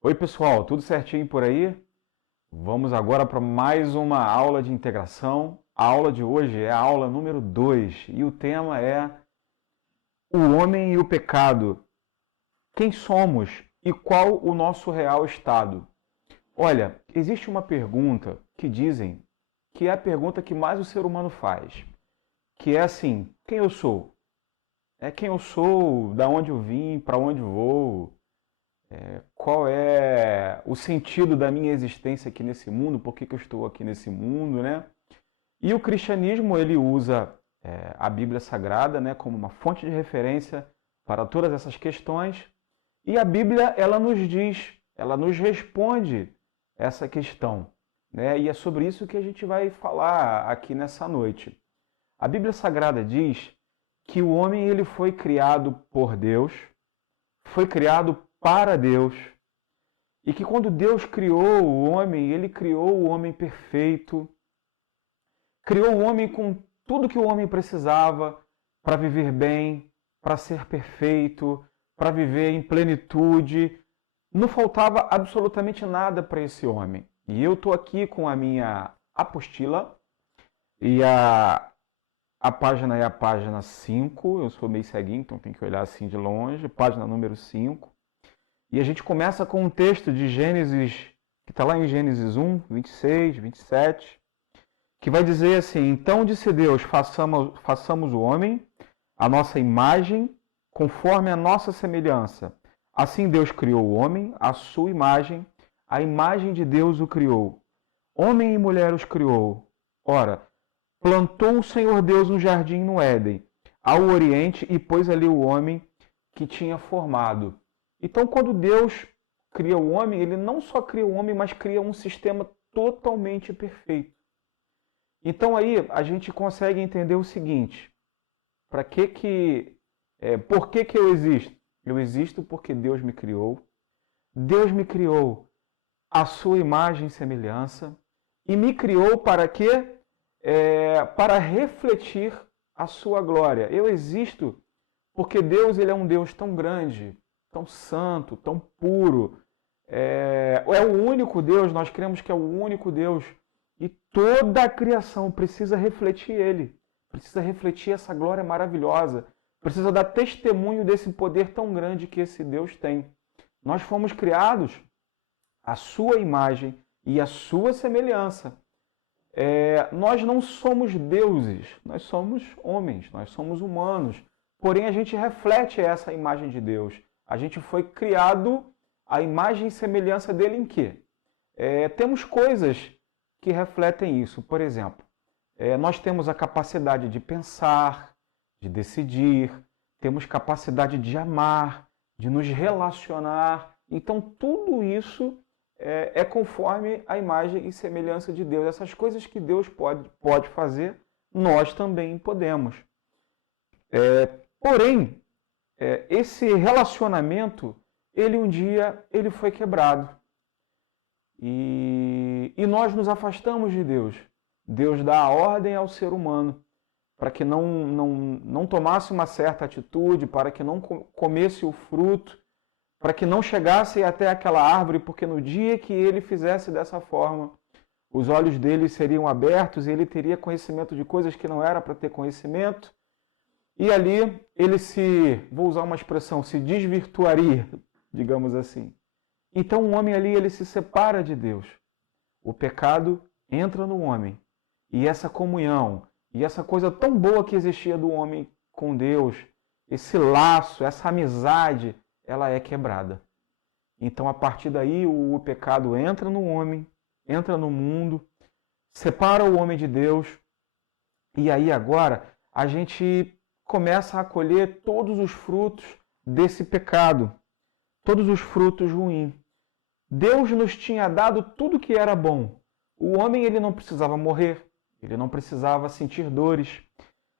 Oi, pessoal, tudo certinho por aí? Vamos agora para mais uma aula de integração. A aula de hoje é a aula número 2 e o tema é o homem e o pecado. Quem somos e qual o nosso real estado? Olha, existe uma pergunta que dizem que é a pergunta que mais o ser humano faz, que é assim: quem eu sou? É quem eu sou, da onde eu vim, para onde vou, qual é o sentido da minha existência aqui nesse mundo, por que que eu estou aqui nesse mundo, né? E o cristianismo, ele usa a Bíblia Sagrada, né, como uma fonte de referência para todas essas questões. E a Bíblia, ela nos diz, ela nos responde essa questão, né? E é sobre isso que a gente vai falar aqui nessa noite. A Bíblia Sagrada diz que o homem ele foi criado por Deus, foi criado para Deus, e que quando Deus criou o homem, ele criou o homem perfeito, criou o homem com tudo que o homem precisava para viver bem, para ser perfeito, para viver em plenitude. Não faltava absolutamente nada para esse homem. E eu estou aqui com a minha apostila, e a página é a página 5. Eu sou meio ceguinho, então tem que olhar assim de longe, página número 5. E a gente começa com um texto de Gênesis, que está lá em Gênesis 1, 26, 27, que vai dizer assim: então disse Deus, façamos o homem, a nossa imagem, conforme a nossa semelhança. Assim Deus criou o homem, a sua imagem, a imagem de Deus o criou. Homem e mulher os criou. Ora, plantou o Senhor Deus um jardim no Éden, ao oriente, e pôs ali o homem que tinha formado. Então, quando Deus cria o homem, ele não só cria o homem, mas cria um sistema totalmente perfeito. Então aí a gente consegue entender o seguinte: por que que eu existo? Eu existo porque Deus me criou. Deus me criou à sua imagem e semelhança e me criou para quê? Para refletir a sua glória. Eu existo porque Deus ele é um Deus tão grande, tão santo, tão puro. É o único Deus, nós cremos que é o único Deus. E toda a criação precisa refletir Ele. Precisa refletir essa glória maravilhosa. Precisa dar testemunho desse poder tão grande que esse Deus tem. Nós fomos criados à sua imagem e à sua semelhança. Nós não somos deuses, nós somos homens, nós somos humanos. Porém, a gente reflete essa imagem de Deus. A gente foi criado à imagem e semelhança dele em quê? Temos coisas que refletem isso. Por exemplo, nós temos a capacidade de pensar, de decidir, temos capacidade de amar, de nos relacionar. Então, tudo isso é conforme a imagem e semelhança de Deus. Essas coisas que Deus pode fazer, nós também podemos. Porém, esse relacionamento, ele um dia ele foi quebrado. E nós nos afastamos de Deus. Deus dá a ordem ao ser humano para que não tomasse uma certa atitude, para que não comesse o fruto, para que não chegasse até aquela árvore, porque no dia que ele fizesse dessa forma, os olhos dele seriam abertos e ele teria conhecimento de coisas que não era para ter conhecimento. E ali ele vou usar uma expressão, se desvirtuaria, digamos assim. Então o homem ali ele se separa de Deus. O pecado entra no homem. E essa comunhão, e essa coisa tão boa que existia do homem com Deus, esse laço, essa amizade, ela é quebrada. Então a partir daí o pecado entra no homem, entra no mundo, separa o homem de Deus. E aí agora a gente começa a colher todos os frutos desse pecado. Todos os frutos ruins. Deus nos tinha dado tudo que era bom. O homem ele não precisava morrer, ele não precisava sentir dores.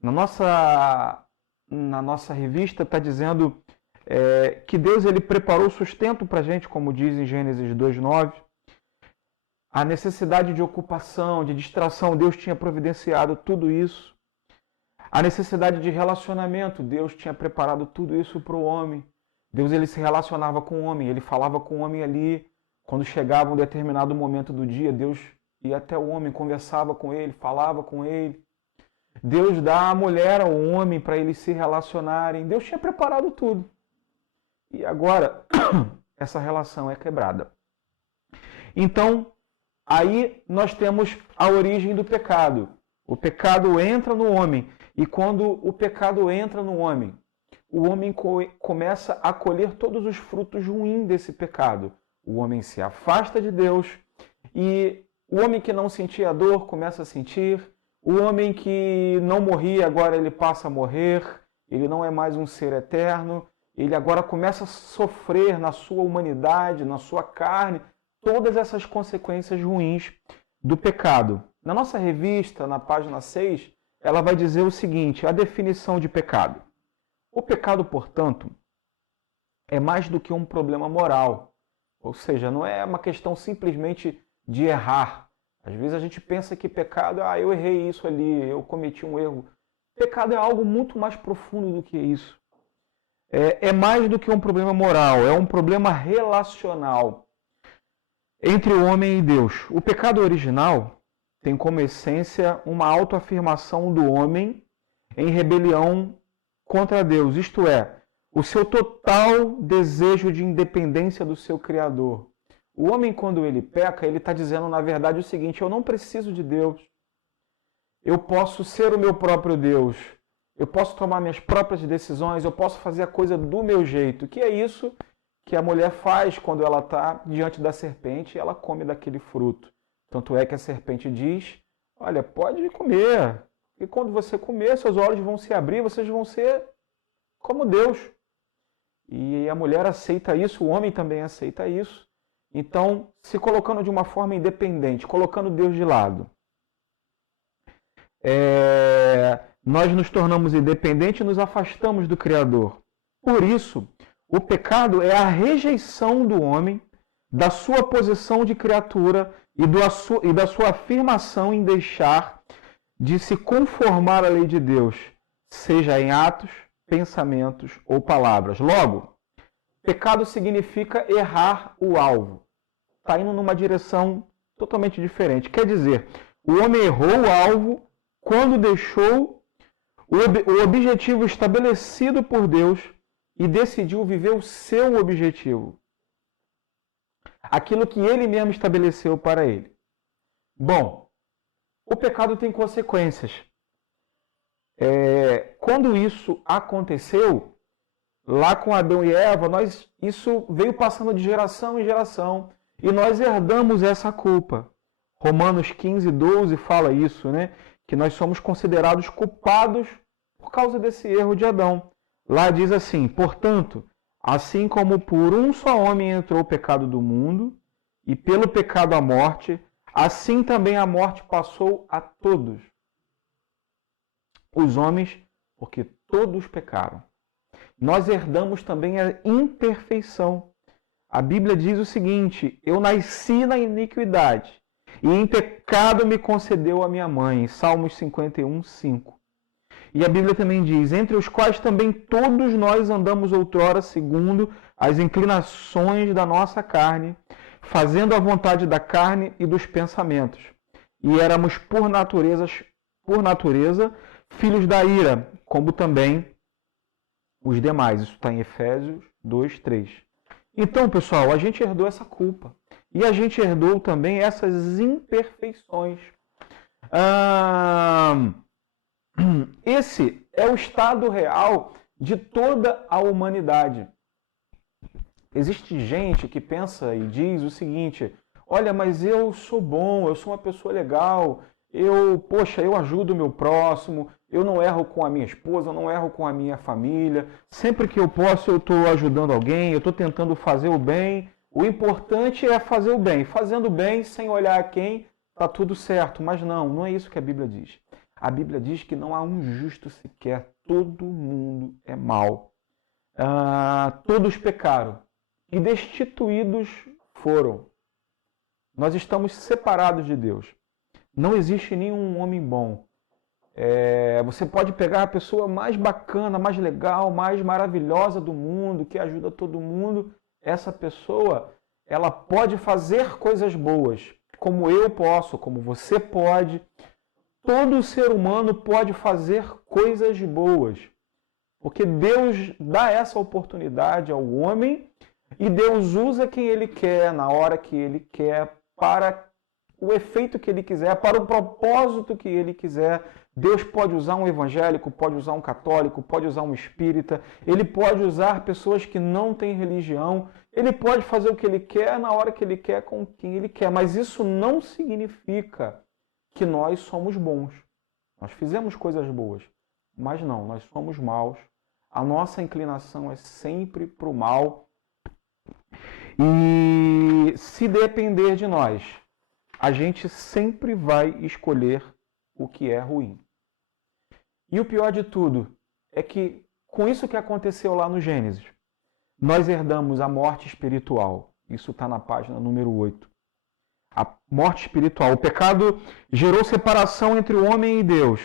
Na nossa revista está dizendo que Deus ele preparou sustento para a gente, como diz em Gênesis 2:9. A necessidade de ocupação, de distração, Deus tinha providenciado tudo isso. A necessidade de relacionamento, Deus tinha preparado tudo isso para o homem. Deus ele se relacionava com o homem, ele falava com o homem ali. Quando chegava um determinado momento do dia, Deus ia até o homem, conversava com ele, falava com ele. Deus dá a mulher ao homem para eles se relacionarem. Deus tinha preparado tudo. E agora, essa relação é quebrada. Então, aí nós temos a origem do pecado. O pecado entra no homem. E quando o pecado entra no homem, o homem começa a colher todos os frutos ruins desse pecado. O homem se afasta de Deus e o homem que não sentia dor começa a sentir. O homem que não morria, agora ele passa a morrer. Ele não é mais um ser eterno. Ele agora começa a sofrer na sua humanidade, na sua carne, todas essas consequências ruins do pecado. Na nossa revista, na página 6, ela vai dizer o seguinte, a definição de pecado. O pecado, portanto, é mais do que um problema moral. Ou seja, não é uma questão simplesmente de errar. Às vezes a gente pensa que pecado, eu errei isso ali, eu cometi um erro. Pecado é algo muito mais profundo do que isso. É mais do que um problema moral, é um problema relacional entre o homem e Deus. O pecado original tem como essência uma autoafirmação do homem em rebelião contra Deus, isto é, o seu total desejo de independência do seu Criador. O homem, quando ele peca, ele está dizendo, na verdade, o seguinte, eu não preciso de Deus. Eu posso ser o meu próprio Deus. Eu posso tomar minhas próprias decisões, eu posso fazer a coisa do meu jeito. Que é isso que a mulher faz quando ela está diante da serpente e ela come daquele fruto. Tanto é que a serpente diz, olha, pode comer. E quando você comer, seus olhos vão se abrir, vocês vão ser como Deus. E a mulher aceita isso, o homem também aceita isso. Então, se colocando de uma forma independente, colocando Deus de lado, nós nos tornamos independentes e nos afastamos do Criador. Por isso, o pecado é a rejeição do homem da sua posição de criatura e da sua afirmação em deixar de se conformar à lei de Deus, seja em atos, pensamentos ou palavras. Logo, pecado significa errar o alvo. Está indo numa direção totalmente diferente. Quer dizer, o homem errou o alvo quando deixou o objetivo estabelecido por Deus e decidiu viver o seu objetivo. Aquilo que ele mesmo estabeleceu para ele. Bom, o pecado tem consequências. Quando isso aconteceu, lá com Adão e Eva, isso veio passando de geração em geração e nós herdamos essa culpa. Romanos 15, 12 fala isso, né? Que nós somos considerados culpados por causa desse erro de Adão. Lá diz assim, portanto, assim como por um só homem entrou o pecado do mundo, e pelo pecado a morte, assim também a morte passou a todos os homens, porque todos pecaram. Nós herdamos também a imperfeição. A Bíblia diz o seguinte, eu nasci na iniquidade, e em pecado me concedeu a minha mãe. Salmos 51, 5. E a Bíblia também diz, entre os quais também todos nós andamos outrora segundo as inclinações da nossa carne, fazendo a vontade da carne e dos pensamentos. E éramos por natureza filhos da ira, como também os demais. Isso está em Efésios 2, 3. Então, pessoal, a gente herdou essa culpa. E a gente herdou também essas imperfeições. Esse é o estado real de toda a humanidade. Existe gente que pensa e diz o seguinte, olha, mas eu sou bom, eu sou uma pessoa legal, eu ajudo o meu próximo, eu não erro com a minha esposa, eu não erro com a minha família, sempre que eu posso eu estou ajudando alguém, eu estou tentando fazer o bem. O importante é fazer o bem. Fazendo o bem, sem olhar a quem, está tudo certo. Mas não é isso que a Bíblia diz. A Bíblia diz que não há um justo sequer. Todo mundo é mau. Todos pecaram. E destituídos foram. Nós estamos separados de Deus. Não existe nenhum homem bom. Você pode pegar a pessoa mais bacana, mais legal, mais maravilhosa do mundo, que ajuda todo mundo. Essa pessoa, ela pode fazer coisas boas, como eu posso, como você pode. Todo ser humano pode fazer coisas boas, porque Deus dá essa oportunidade ao homem e Deus usa quem Ele quer, na hora que Ele quer, para o efeito que Ele quiser, para o propósito que Ele quiser. Deus pode usar um evangélico, pode usar um católico, pode usar um espírita, Ele pode usar pessoas que não têm religião, Ele pode fazer o que Ele quer, na hora que Ele quer, com quem Ele quer, mas isso não significa que nós somos bons. Nós fizemos coisas boas, mas não, nós somos maus. A nossa inclinação é sempre para o mal. E se depender de nós, a gente sempre vai escolher o que é ruim. E o pior de tudo é que, com isso que aconteceu lá no Gênesis, nós herdamos a morte espiritual. Isso está na página número 8. A morte espiritual. O pecado gerou separação entre o homem e Deus,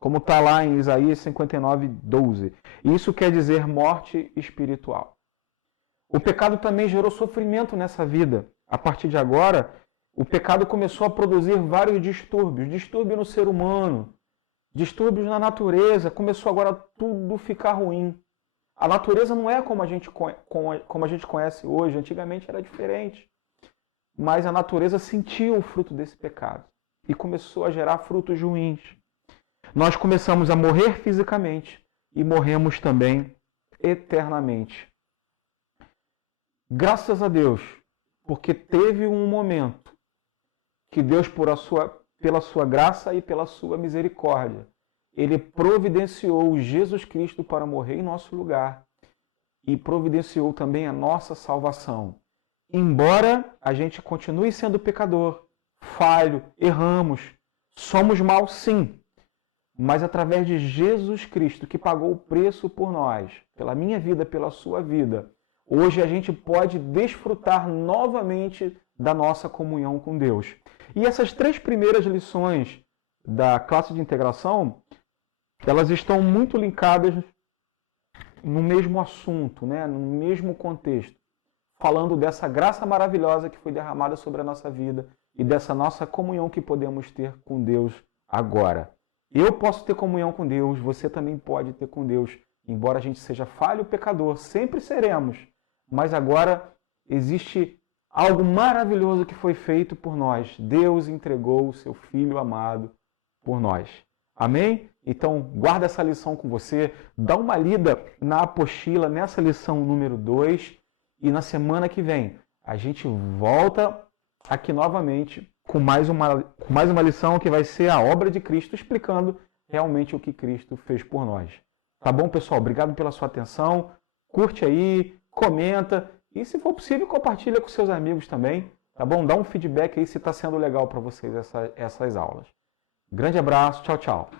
como está lá em Isaías 59, 12. Isso quer dizer morte espiritual. O pecado também gerou sofrimento nessa vida. A partir de agora, o pecado começou a produzir vários distúrbios. Distúrbio no ser humano, distúrbios na natureza. Começou agora tudo ficar ruim. A natureza não é como a gente conhece hoje. Antigamente era diferente. Mas a natureza sentiu o fruto desse pecado e começou a gerar frutos ruins. Nós começamos a morrer fisicamente e morremos também eternamente. Graças a Deus, porque teve um momento que Deus, pela sua graça e pela sua misericórdia, Ele providenciou Jesus Cristo para morrer em nosso lugar e providenciou também a nossa salvação. Embora a gente continue sendo pecador, falho, erramos, somos maus sim, mas através de Jesus Cristo, que pagou o preço por nós, pela minha vida, pela sua vida, hoje a gente pode desfrutar novamente da nossa comunhão com Deus. E essas 3 primeiras lições da classe de integração, elas estão muito linkadas no mesmo assunto, né? No mesmo contexto, falando dessa graça maravilhosa que foi derramada sobre a nossa vida e dessa nossa comunhão que podemos ter com Deus agora. Eu posso ter comunhão com Deus, você também pode ter com Deus, embora a gente seja falho, pecador, sempre seremos. Mas agora existe algo maravilhoso que foi feito por nós. Deus entregou o seu Filho amado por nós. Amém? Então, guarda essa lição com você, dá uma lida na apostila, nessa lição número 2, e na semana que vem a gente volta aqui novamente com mais uma lição que vai ser a obra de Cristo, explicando realmente o que Cristo fez por nós. Tá bom, pessoal? Obrigado pela sua atenção. Curte aí, comenta e, se for possível, compartilha com seus amigos também. Tá bom? Dá um feedback aí se está sendo legal para vocês essas aulas. Grande abraço. Tchau, tchau.